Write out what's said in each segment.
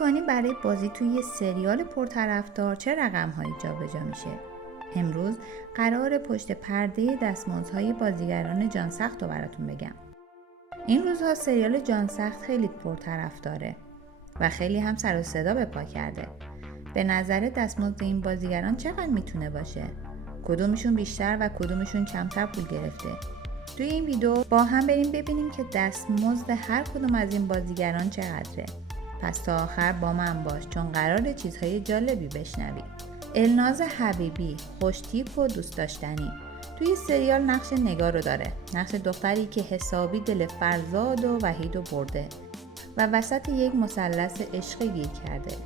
میکنی برای بازی توی یه سریال پرطرفدار چه رقم‌هایی جابجا میشه؟ امروز قرار پشت پرده دستمزدهای بازیگران جان سخت رو براتون بگم. این روزها سریال جان سخت خیلی پرطرفداره و خیلی هم سر و صدا به پا کرده. به نظر دستمزد این بازیگران چقدر میتونه باشه؟ کدومشون بیشتر و کدومشون کمتر پول گرفته؟ توی این ویدیو با هم بریم ببینیم که دستمزد هر کدوم از این بازیگران چقدره. پس تا آخر با من باش چون قراره چیزهای جالبی بشنوی. الناز حبیبی خوشتیپ و دوست داشتنی توی سریال نقش نگار رو داره، نقش دختری که حسابی دل فرزاد و وحید رو برده و وسط یک مثلث عشقی گیر کرده.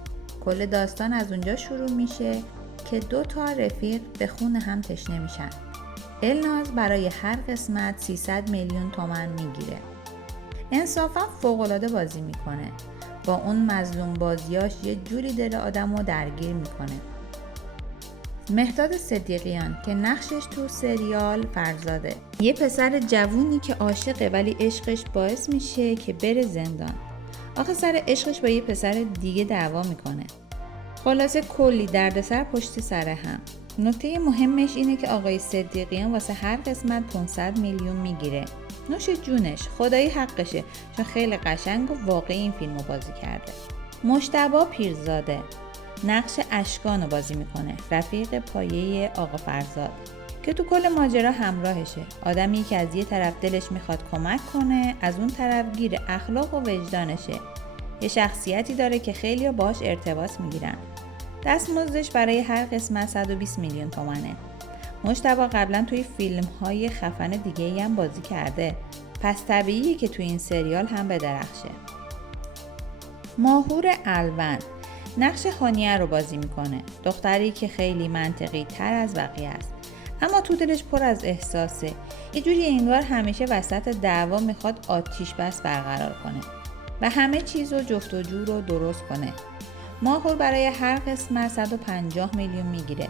کل داستان از اونجا شروع میشه که 2 رفیق به خون هم تشنه میشن. الناز برای هر قسمت 300 میلیون تومان میگیره. انصافا فوق‌العاده بازی میکنه. با اون مظلوم بازیاش یه جوری دل آدمو درگیر میکنه. مهداد صدیقیان که نقشش تو سریال فرزاده، یه پسر جوونی که عاشقه ولی عشقش باعث میشه که بره زندان. آخه سر عشقش با یه پسر دیگه دعوا میکنه. خلاصه کلی دردسر پشت سر هم. نکته مهمش اینه که آقای صدیقیان واسه هر قسمت 500 میلیون میگیره. نوش جونش، خدایی حقشه، چون خیلی قشنگ و واقعی این فیلمو بازی کرده. مجتبی پیرزاده نقش اشکانو بازی میکنه، رفیق پایه آقا فرزاد که تو کل ماجرا همراهشه. آدمی که از یه طرف دلش میخواد کمک کنه، از اون طرف گیر اخلاق و وجدانشه. یه شخصیتی داره که خیلی‌ها باهاش ارتباط میگیرن. دستمزدش برای هر قسمت 120 میلیون تومانه. مجتبی قبلا توی فیلم‌های خفن دیگه‌ای هم بازی کرده، پس طبیعیه که توی این سریال هم بدرخشه. ماهور الون نقش هانیه رو بازی میکنه، دختری که خیلی منطقی تر از بقیه است، اما تو دلش پر از احساسه. یه جوری انگار همیشه وسط دعوا میخواد آتیش بس برقرار کنه و همه چیز رو جفت و جور رو درست کنه. ماهور برای هر قسمت 150 میلیون میگیره.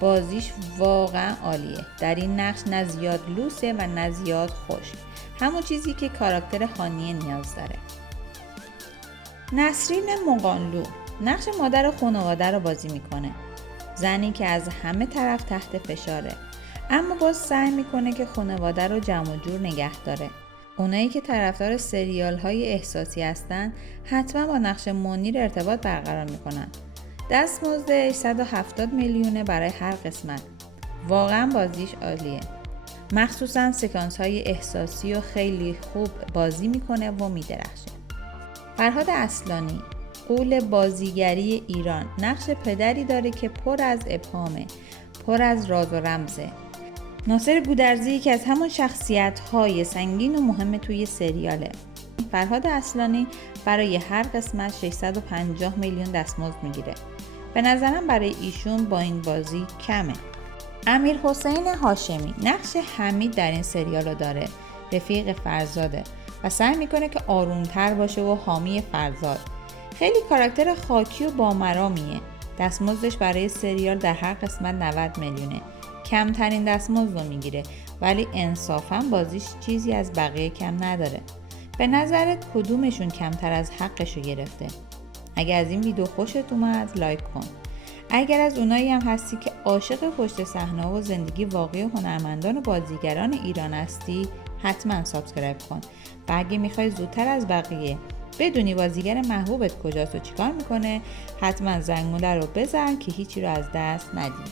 بازیش واقعا عالیه. در این نقش نه زیاد لوسه و نه زیاد خشک، همون چیزی که کاراکتر هانیه نیاز داره. نسرین مقانلو نقش مادر خانواده رو بازی میکنه، زنی که از همه طرف تحت فشاره اما باز سعی میکنه که خانواده رو جمع و جور نگه داره. اونایی که طرفدار سریال های احساسی هستن حتما با نقش منیر ارتباط برقرار میکنن. دستمزدش 170 میلیونه برای هر قسمت. واقعا بازیش عالیه، مخصوصا سکانس های احساسی و خیلی خوب بازی میکنه و میدرخشه. فرهاد اصلانی غول بازیگری ایران نقش پدری داره که پر از ابهامه، پر از راز و رمزه. ناصر گودرزی که از همون شخصیت‌های سنگین و مهم توی سریاله. فرهاد اصلانی برای هر قسمت 650 میلیون دستمزد میگیره. به نظرم برای ایشون با این بازی کمه. امیرحسین هاشمی نقش حمید در این سریال داره، رفیق فرزاده و سعی میکنه که آرومتر باشه و حامی فرزاد. خیلی کاراکتر خاکی و بامرامیه. دستمزدش برای سریال در هر قسمت 90 میلیونه. کمترین دستمزد رو میگیره ولی انصافا بازیش چیزی از بقیه کم نداره. به نظرت کدومشون کمتر از حقشو گرفته؟ اگر از این ویدیو خوشت اومد لایک کن. اگر از اونایی هم هستی که عاشق پشت صحنه و زندگی واقعی هنرمندان و بازیگران ایران هستی حتما سابسکرایب کن و اگه میخوای زودتر از بقیه بدونی بازیگر محبوبت کجاست و چیکار میکنه حتما زنگوله رو بزن که هیچی رو از دست ندی.